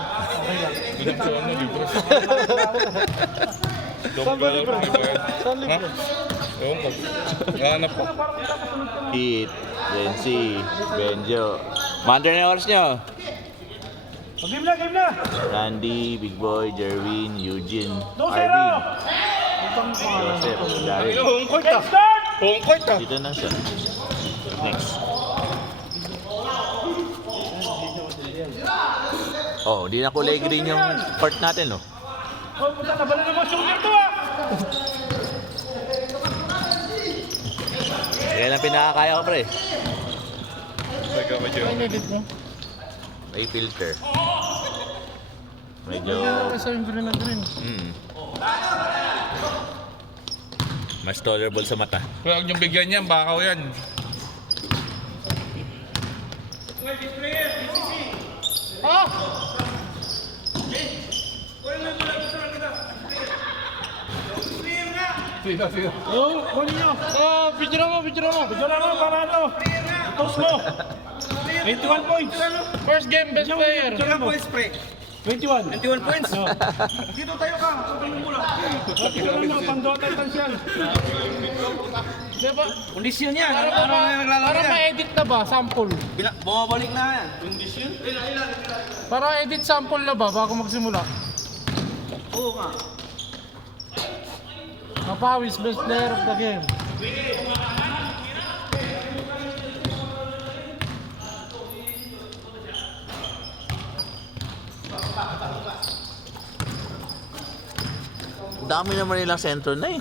Okay lang. Pinagsuan mo, libre. Saan ba libre? Saan libre? Ewan ko. Hanap ko. Pete, Benzi, Benjo. Mander na yung oras nyo. Game na, game na! Randy, Big Boy, Jerwin, Eugene, 2-0! Arvin, Itong pangalan. Joseph, Daryl. Home court Let's start! Home court ah. Dito na siya. Next. Oh, di na kulay green yung court natin, oh. Oh, puta, nabala naman shooter to ah! Yan ang pinakakaya ko, pre. Teka, medyo. Ano edit mo? May filter. Medyo... Sa yung green na green. Mas tolerable sa mata. Huwag niyong bigyan niyan, bakaw yan. Ah! Sige. Oh, kunin nyo. Oh, picture mo, picture mo. Picture mo para ano. Toast mo. 21 points. First game, best player. Picture mo. 21. 21 points. No. Dito tayo ka. Sabihin mo lang. Picture mo, pandota tansyan. Diba? Kondisyon yan. Para ma-edit na ba? Sample. Bumabalik na yan. Para edit sample na ba bago magsimula? Oo nga. Mapawis, best player of the game. Dami naman nilang sentro na eh.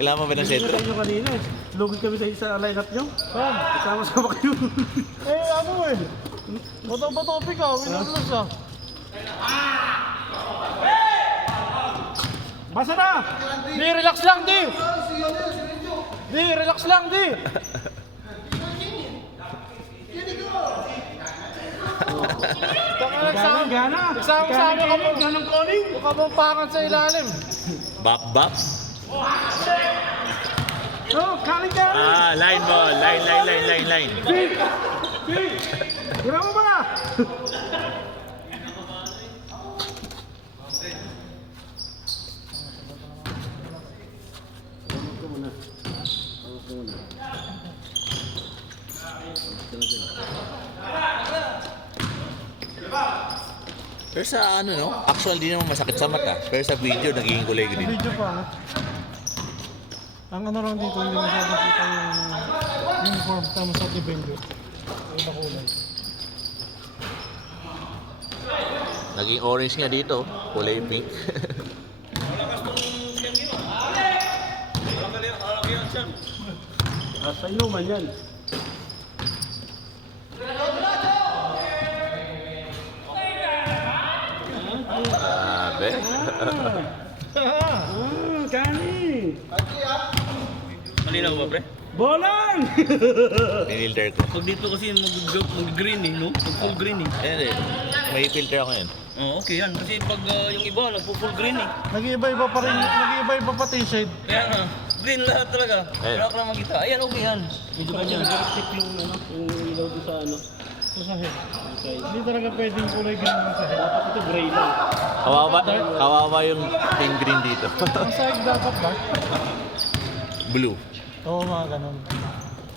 Kailangan mo ba ng sentro? Sa inyo kanina eh. Lugod kami sa lineup nyo. Saan? Sama-sama kayo. Ano eh? Bato-bato ka, winulus ah. Basa na! Di, relax lang, di! Di, relax lang, di! Gana, gana! Nagsama-sama ka mo. Ganang cloning! Mukha mong pangat sa ilalim. Bap. Oh, kaling gana! Ah, line ball. Line. Big! Tira mo ba? Pero sa ano no, actual di naman masakit sa mata. Pero sa video nagiging kulay green. Video pa. Ang ano lang dito, hindi masyadong kita yung uniform tama sa Tibengo. Iba kulay. Naging orange nga dito, kulay pink. Sa inuman yan. Grabe. Kanin! Malinaw ba, pre? Bolang! Pinilter ko. Pag dito kasi mag-green eh, no? Mag-full green eh. Ayan eh. May filter ako ngayon. Oo, okay yan. Kasi pag yung iba, nagpo-full green eh. Nag-iiba-iba pa rin, nag-iiba-iba pa t-shade. Kaya nga, green lahat talaga. Ayun. Kaya ako lang makita. Ayan, okay yan. Medyo ganyan. Check yung ano, yung ilaw doon sa ano. Sa sahig. Hindi talaga pwedeng kulay green ng sahig. Dapat ito gray lang. Kawawa yung pink green dito. Ang sahig dapat ba? Blue. Oo, mga ganun.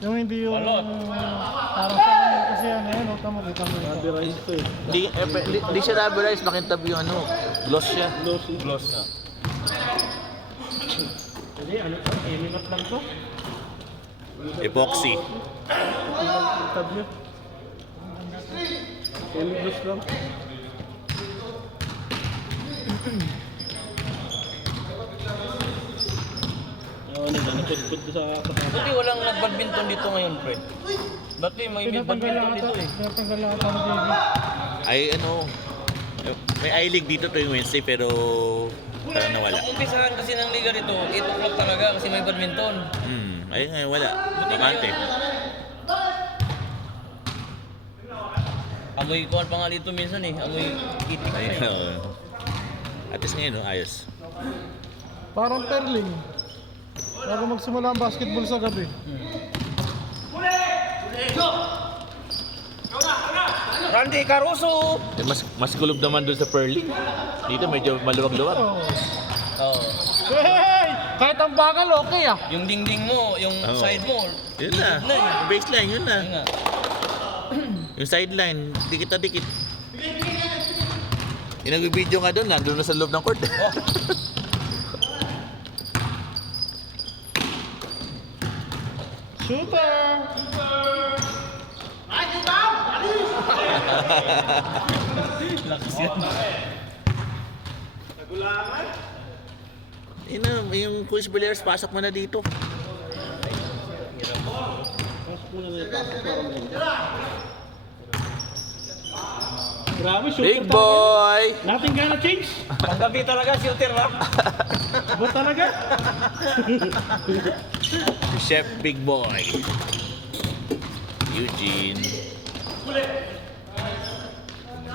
Yung hindi yung parang sa amin kasi ano yun, huwag ka makita mo ito. Rubberized to eh. Di siya rubberized, makintab yung ano. Gloss siya. Gloss na. Hindi, ano to? Emimat lang to. Epoxy. Yung tab nyo. Emi-gloss lang. Ano ba? Napudpud sa kasama. Buti walang nag-badminton dito ngayon, pre. Dati may badminton dito eh. Pinatanggal lang ata ng baby. Ay ano, may I-League dito tuwing Wednesday pero parang nawala. Ang umpisahan kasi ng liga dito, 8 o'clock talaga kasi may badminton. Ay ngayon wala. Bante. Amoy kuwan pa nga dito minsan eh. Amoy itik Ay, na eh. At least ngayon, no, ayos. Parang perling. Bago magsimula ang basketball sa gabi. Randy Caruso! Eh, mas kulob naman doon sa Pearly. Dito medyo maluwag-luwag. Oh. Hey! Kahit ang bagal, okay ah. Yung dingding mo, yung Oo. side mo. Yun na. Na eh. Yung baseline, yun na. Yun nga. Yung sideline, dikit na dikit. Yung nag-video nga doon, nandun na sa loob ng court. Shooter! Lakas yan. Yun na, yung Quiz Beliers, pasok mo na dito. Grabe, shooter Big boy! Nothing gonna change. Panggabi talaga, shooter lang. Ba talaga? Chef Big Boy. Eugene.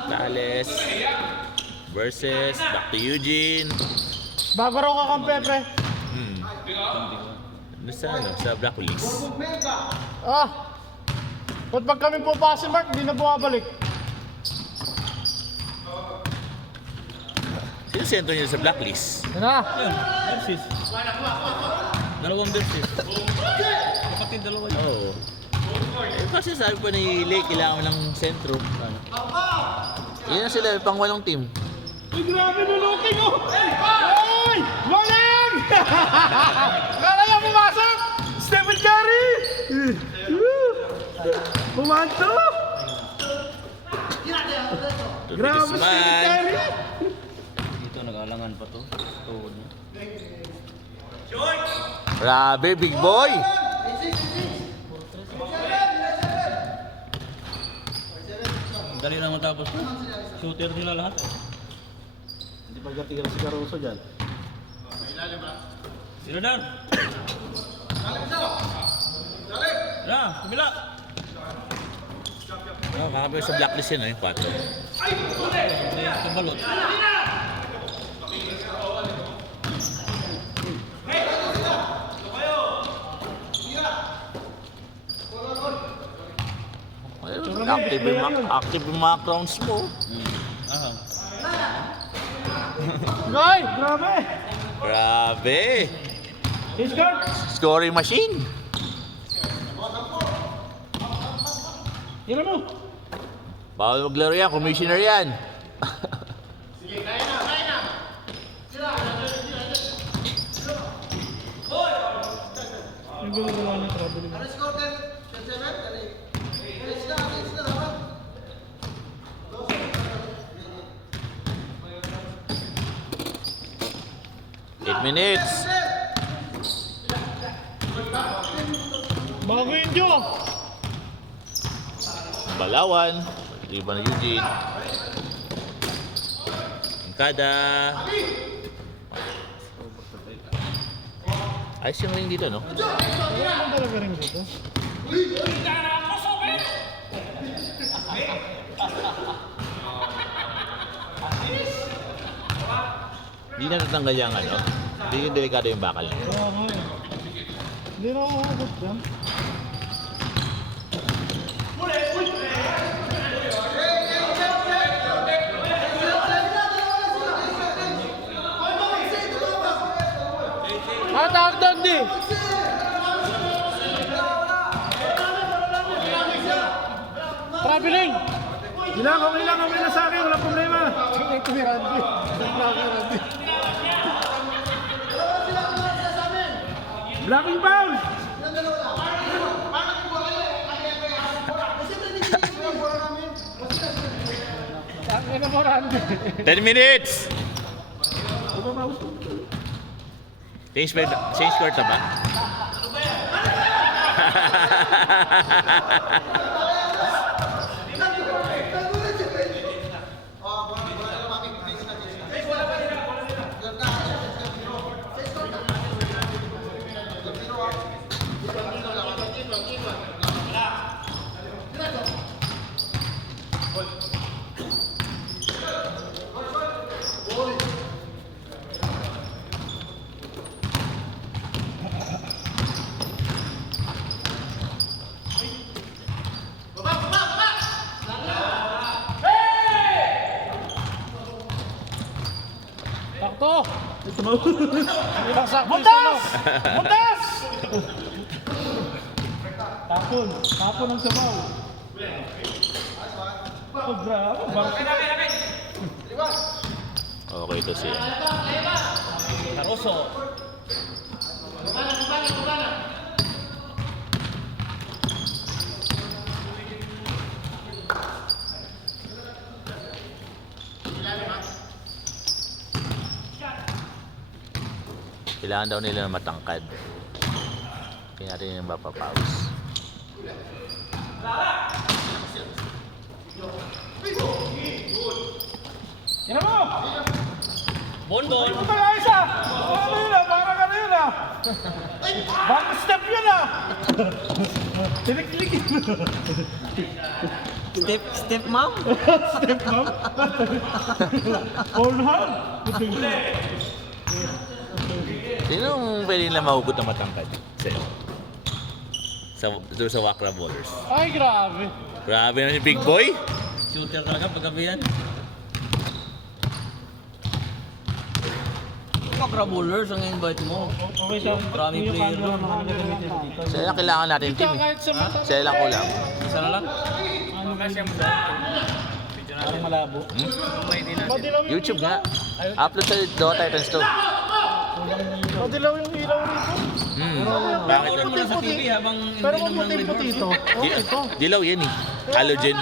Tales. Versus back to Eugene. Bago raw kakampi, pre. Ano sa blacklist. Ah! Ba't pag kami pupasa, Mark, di na bumabalik? Sino sentro niyo sa blacklist? Yan na! Versus. Dalawang versus. Kapatid dalawa yun. Oo. Eh, kasi sabi pa ni Lake, kailangan mo ng sentro. Yan na sila, pang-walong team. Uy, grabe luluking oh! Ay! Walang! Kala niya pumasok! Stephen Curry! Pumanto! Grabe, Stephen Curry! Dito, nag-alangan pa to. Tuhod niya. Grabe, Big Boy! Dali lang matapos to. Shooter nila lahat. Hindi pa gatira si Caruso dyan. Sino dan? Na, kumila. Oh, kakabi sa blacklist yun, yung 4. May kabalot. Active yung mga crowns mo. Aha. Guy! Grabe! Grabe! He's good! Scoring machine! Yan mo! Bawal maglaro yan, commissioner yan. Yung gumagawa ng trouble. 8 minutes. Bago yun, Joe! Balawan. Iba na Eugene. Kada. Ayos yung ring dito, no? Wala naman talaga rin dito. Hindi na natanggal yung ano. Hindi yung delikado yung bakal. Kaya nga eh. Hindi na ako makakot dyan. Tawag doon, di! Traveling! Okay lang sa akin, wala problema. Ito ni Randy. Randy. Blocking foul! Ang ina mo, Randy. 10 minutes! Change court na ba? Ito! Butas! Butas! Tapon ang sabaw. Sobra. Okay, ito siya. Caruso. Kailangan daw nila na matangkad. Kaya natin yung mapapawis. Yan mo! Bonbon. Ito nga isa! Ano yun ah? Parang ano yun ah? Back step yun ah! Tinik-tinik yun. Step mom? Step mom? All hand? Sino ang pwede nila mahugot na matangkad? Sa'yo. Doon sa Wakra Bowlers. Ay, grabe. Grabe naman yung big boy. Shooter talaga paggabi yan. Makra bowlers ang invite mo. Okay siya. Maraming Yung player camera doon. na gagamitin dito. Sila lang kailangan natin Ito team eh. kahit sa mata. Sila lang kulang. Isa na lang. Ano parang malabo. Madilaw yung YouTube nga. Upload sa Dota Titans to. Madilaw yung ilaw rito. Bakit? Ano mo lang sa TV habang Pero ininom kung ng puti-puti reverse. ito. Okay ito. Dilaw yan eh. Halogen.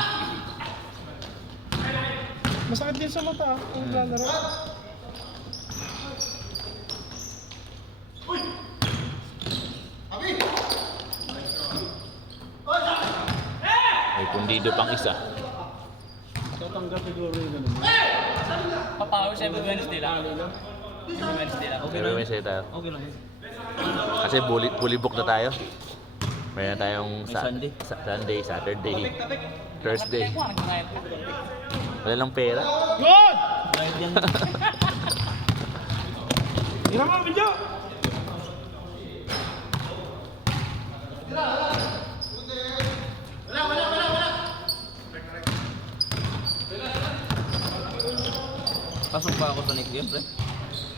Masakit din sa mata. Ang lalaro. May pundido pang isa. Tatanggap siguro yung ganun. Papawis every Wednesday lang. Every Wednesday lang. Okay Pero lang. may say tayo. Okay lang. Kasi fully book na tayo. Mayroon tayong Sunday. Sunday, Saturday, Thursday. Wala lang pera. Good! Right yan. Hirap mo, video! Pasok pa ako sa next game, pre.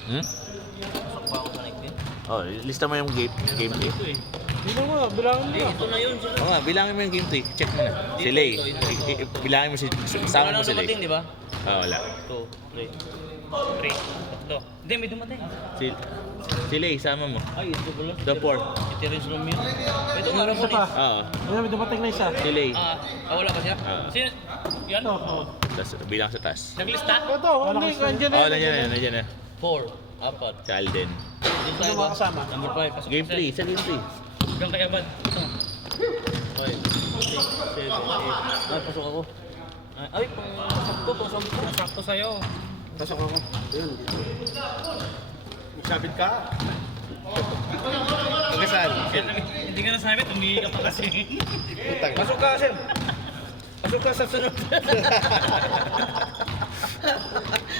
Hmm? Pasok pa ako sa next game. Oh, lista mo yung game 3. Ito eh. Hindi mo, bilangin mo. Ito na yun. Sino? Oo nga, bilangin mo yung game 3. Check mo na. Si Lay. Bilangin mo si Wala sama mo nang si Lay. dumating, di ba? Ah, wala. 2, 3, 4. Hindi, may dumating. Si Lay, sama mo. Ay, ito pala. The 4. Ito rin sa Romeo. Ito nga Isa pa. Oo. Ayan, may dumating na isa. Si Lay. Wala ba siya? Ah. Sino? Yan? Ito. Oh. Tapos bilang sa taas. Naglista? Ito, hindi, andyan na Oh, yun. nandiyan na. 4, 4. Si Alden. Dito tayo Ano ba? mga kasama? Number 5. Pasok Game ka, 3, sa game 3. Diyan kay Abad. Ito. 5, 6, 7, 8. Ay, pasok ako. Ay, pang sakto. Sakto sa'yo. Pasok ako. Ayun. Sabit ka. Pagkasan. Hindi ka nasabi, tumigil ka pa kasi. Pasok ka, sir. Pasok ka sa sunod.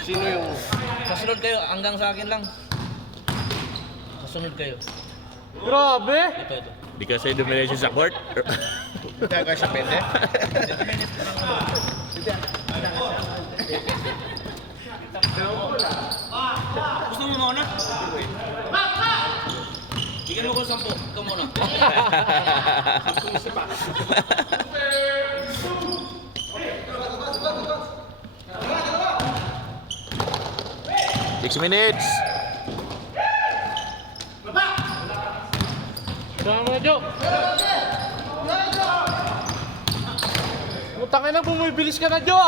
Sino yung... Kasunod kayo, hanggang sa akin lang. Kasunod kayo. Grabe! Ito. Di ka sa'yo dumiretso sa court. Kaya ka siya pwede? Gusto mo mauna? Bigyan mo ko 10. Ikaw muna. Six minutes. Sama mo na, Jo. Utangin na, bumibilis ka na, Jo.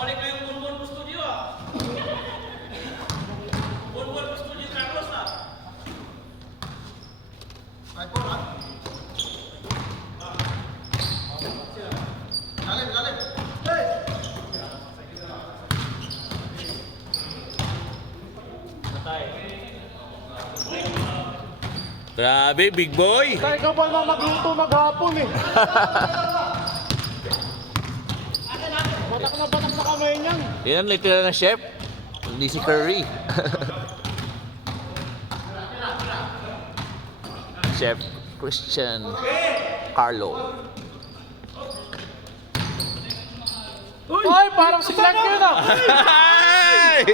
Balik ko yung Bonbon po studio Bonbon po studio, Carlos Grabe, big boy. Kaya ka pa na magluto maghapon eh. Batak na kamay niyan. Yan, literal na chef. Hindi si Curry. Chef Christian Carlo. Ay, parang si Clark yun ah! Ay!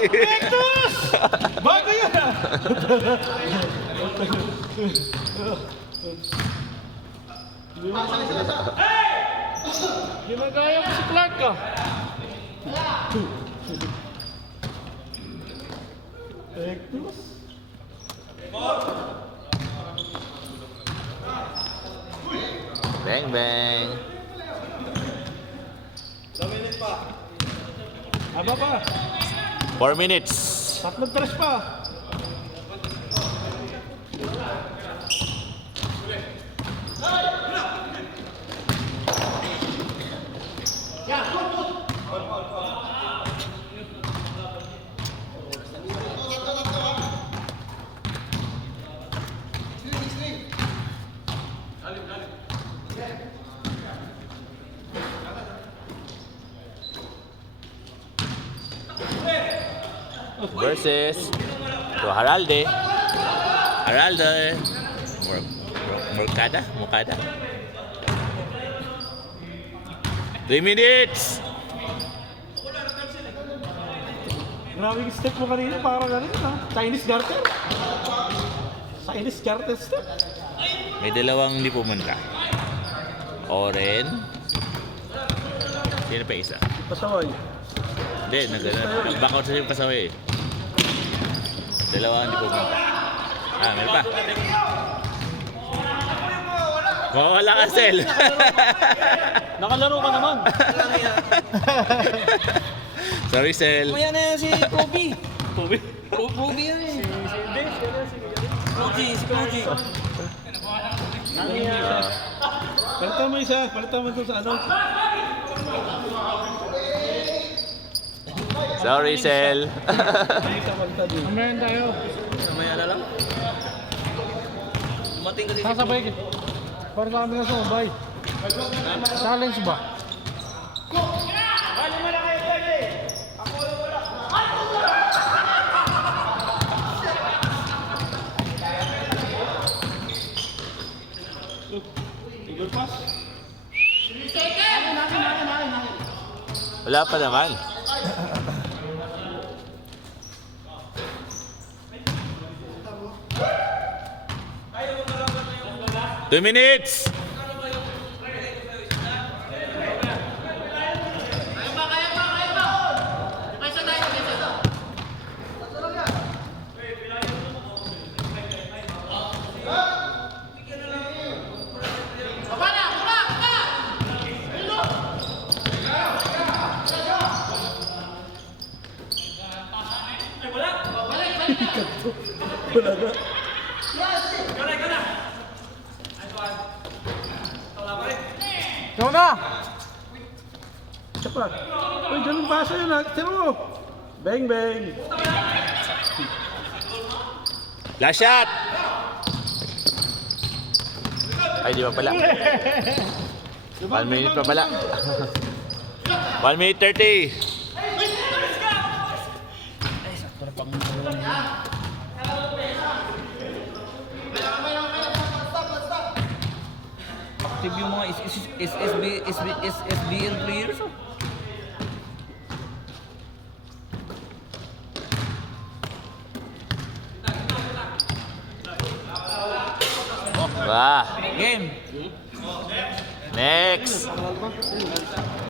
Bago yun ah! Ginagaya mo si Clark ah! Hectus. Bang, bang. Aba pa. 4 minutes. Tatlong tres pa. Versus to Haralde. Haralde. Murkada. 3 minutes. Grabe yung step mo kanina, parang ganun ha. Chinese garter. Chinese garter step. May dalawang hindi pumunta. Oren. Sino pa isa? Pasaway. Hindi, back out sa yung pasaway eh. Dalawa hindi pumunta. Ah, meron pa. Wala ka, Sel. Nakalaro ka naman! Sorry, Sel. Maya na yan si Kobe. Tubi. Kobe yan eh. Si Koji. Palitan mo isa. Palitan mo doon sa ano. Sorry, Sel. Palitan din. Meron tayo. Maya na lang. Dumating kasi si Sasabay ka. Para sa amin na sumabay. Challenge ba? Good pass. Wala pa naman. Two minutes. Ikaw na! Isa pa. Uy, ganun basa yun ha. Tira mo. Bang, bang. Last shot. Ay, di ba pala? 1 minute pa pala. 1 minute 30. active yung mga SBL players. Oh. Wah. Game. Next.